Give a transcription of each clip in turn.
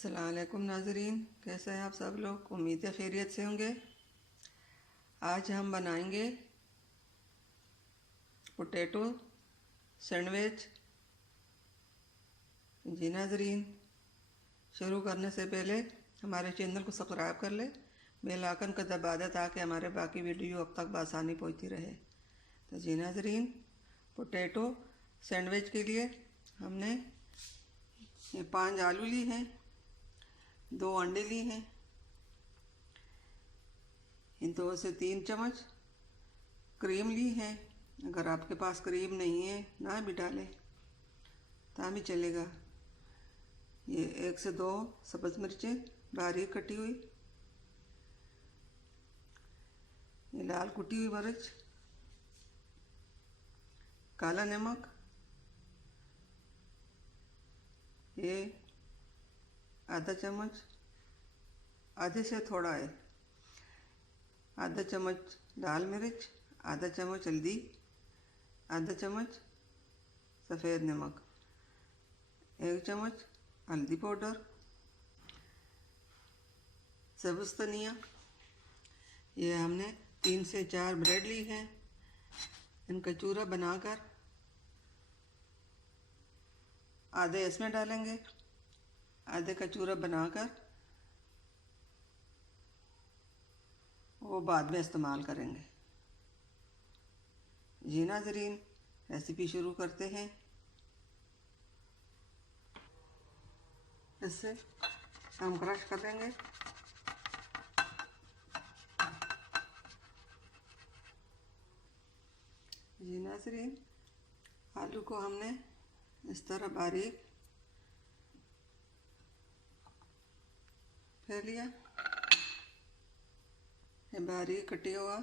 अस्सलाम वालेकुम नाज़रीन, कैसे हैं आप सब लोग। उम्मीद है खैरियत से होंगे। आज हम बनाएंगे पोटैटो सैंडविच। जी नाज़रीन, शुरू करने से पहले हमारे चैनल को सब्सक्राइब कर ले, बेल आइकन का दबा दे ताकि हमारे बाकी वीडियो अब तक बआसानी पहुंचती रहे। तो जी नाज़रीन, पोटैटो सैंडविच के लिए हमने ये 5 आलू ली हैं, 2 अंडे ली हैं, 2 से 3 चम्मच क्रीम ली है। अगर आपके पास क्रीम नहीं है ना भी डालें ता भी चलेगा। ये 1 से 2 सब्ज़ मिर्चें बारीक कटी हुई, ये लाल कुटी हुई मिर्च, काला नमक, ये आधा चम्मच, आधे से थोड़ा है, आधा चम्मच लाल मिर्च, आधा चम्मच हल्दी, आधा चम्मच सफ़ेद नमक, 1 चम्मच हल्दी पाउडर, सब्ज़ धनिया। ये हमने 3 से 4 ब्रेड ली है, इनका चूरा बनाकर आधे इसमें डालेंगे, आधे का चूरा बनाकर वो बाद में इस्तेमाल करेंगे। जी नाज़रीन, रेसिपी शुरू करते हैं। इससे हम क्रश कर लेंगे। जी नाज़रीन, आलू को हमने इस तरह बारीक फेर लिया। ये बारीक कटा हुआ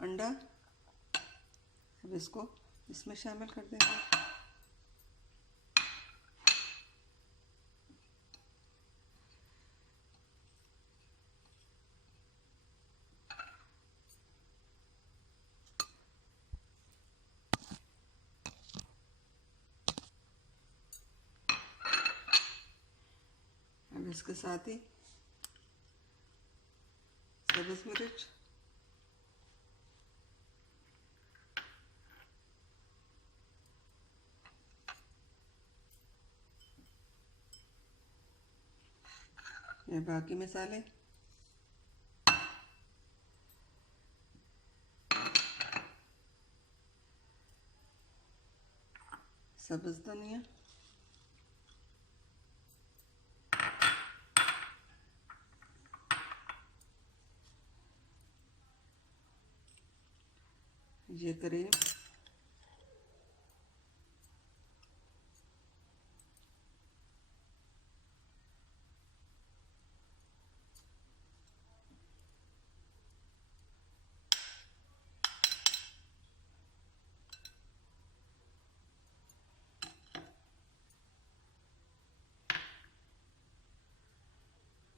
अंडा अब इसको इसमें शामिल कर देंगे। अब इसके साथ ही सब्ज़ मिर्च, ये बाकी मसाले, सब्ज़ धनिया, ये क्रीम,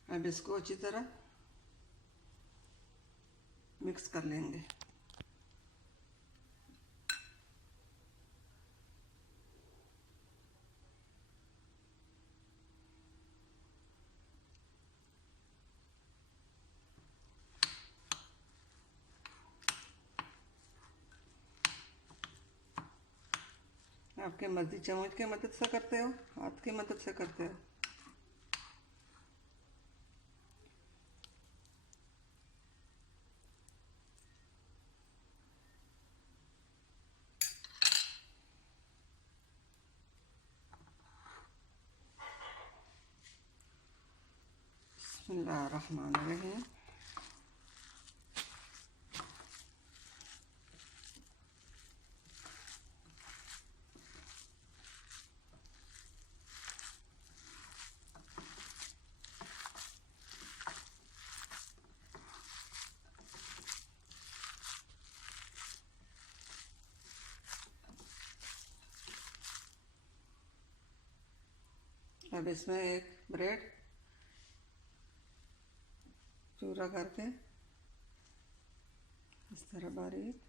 अब इसको अच्छी तरह मिक्स कर लेंगे। आपके मर्जी चम्मच की मदद से करते हो, हाथ की मदद से करते हो। बिस्मिल्लाहिर्रहमानिर्रहीम। अब इसमें एक ब्रेड चूरा करके इस तरह बारीक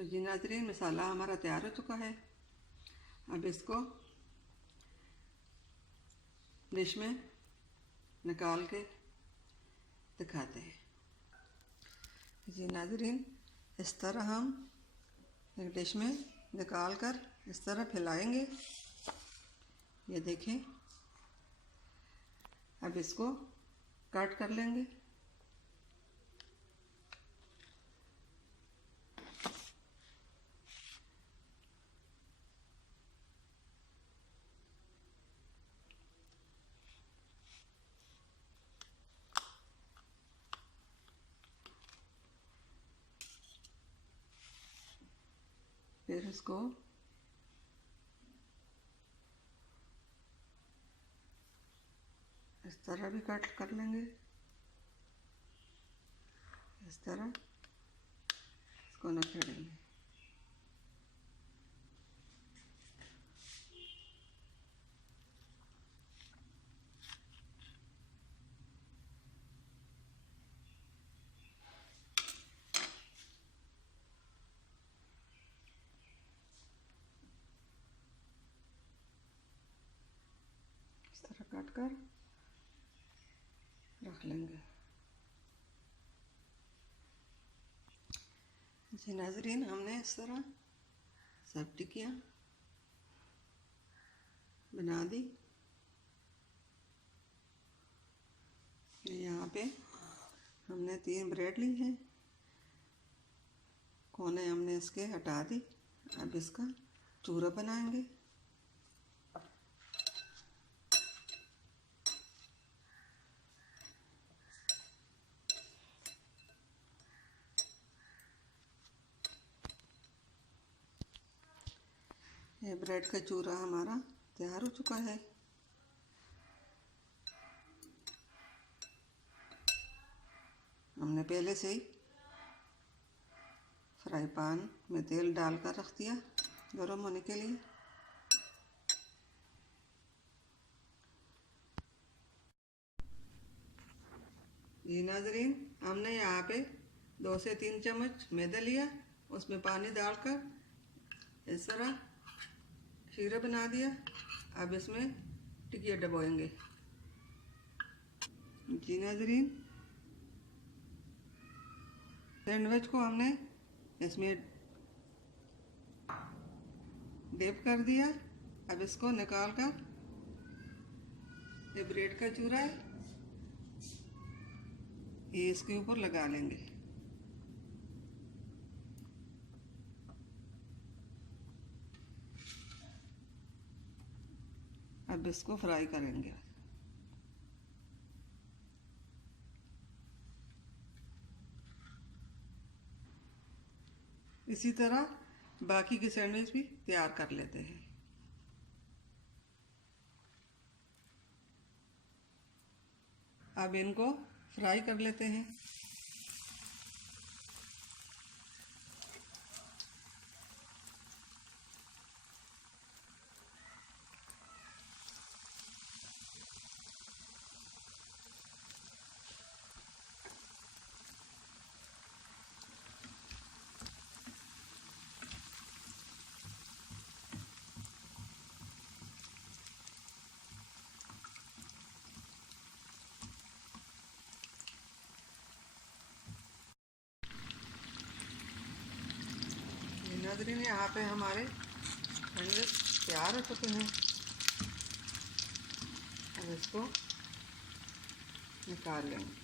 तो जी नाज़रीन, मसाला हमारा तैयार हो चुका है। अब इसको डिश में निकाल के दिखाते हैं। जी नाज़रीन, इस तरह हम एक डिश में निकाल कर इस तरह फैलाएंगे। ये देखें। अब इसको कट कर लेंगे। फिर इसको इस तरह भी कट कर लेंगे। इस तरह इसको नखेड़ेंगे। इस तरह काट कर रख लेंगे। जी नाज़रीन, हमने इस तरह सब टिक्कियाँ बना दी। यहाँ पे हमने 3 ब्रेड ली हैं। कोने हमने इसके हटा दी। अब इसका चूरा बनाएंगे। ये ब्रेड का चूरा हमारा तैयार हो चुका है। हमने पहले से ही फ्राई पैन में तेल डालकर रख दिया गर्म होने के लिए। जी नाज़रीन, हमने यहाँ पे 2 से 3 चम्मच मैदा लिया, उसमें पानी डालकर इस तरह शीरा बना दिया। अब इसमें टिकिया डबोएंगे। जी नाज़रीन, सैंडविच को हमने इसमें डिप कर दिया। अब इसको निकाल कर ये ब्रेड का चूरा है, ये इसके ऊपर लगा लेंगे। अब इसको फ्राई करेंगे। इसी तरह बाकी के सैंडविच भी तैयार कर लेते हैं। अब इनको फ्राई कर लेते हैं। नाज़रीन, यहाँ पे हमारे सैंडविच तैयार हो चुके हैं। अब इसको निकाल लेंगे।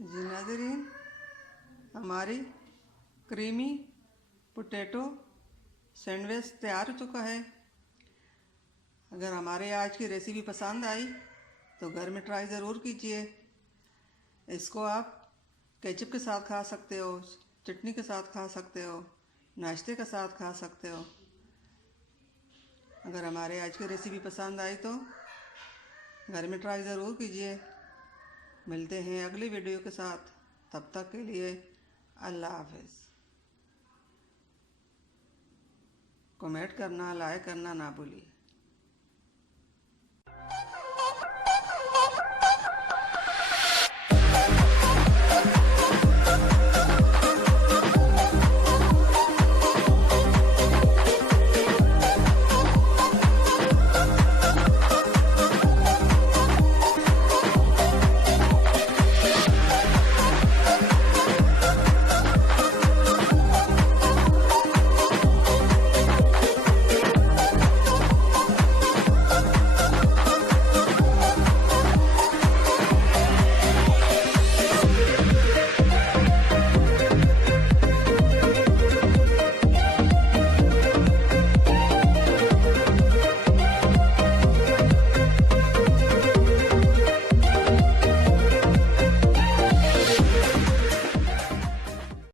जी नाज़रीन, हमारी क्रीमी पोटैटो सैंडविच तैयार हो चुका है। अगर हमारे आज की रेसिपी पसंद आई तो घर में ट्राई ज़रूर कीजिए। इसको आप केचप के साथ खा सकते हो, चटनी के साथ खा सकते हो, नाश्ते के साथ खा सकते हो। अगर हमारे आज की रेसिपी पसंद आई तो घर में ट्राई ज़रूर कीजिए। मिलते हैं अगली वीडियो के साथ, तब तक के लिए अल्लाह हाफिज़। कमेंट करना, लाइक करना ना भूलिए।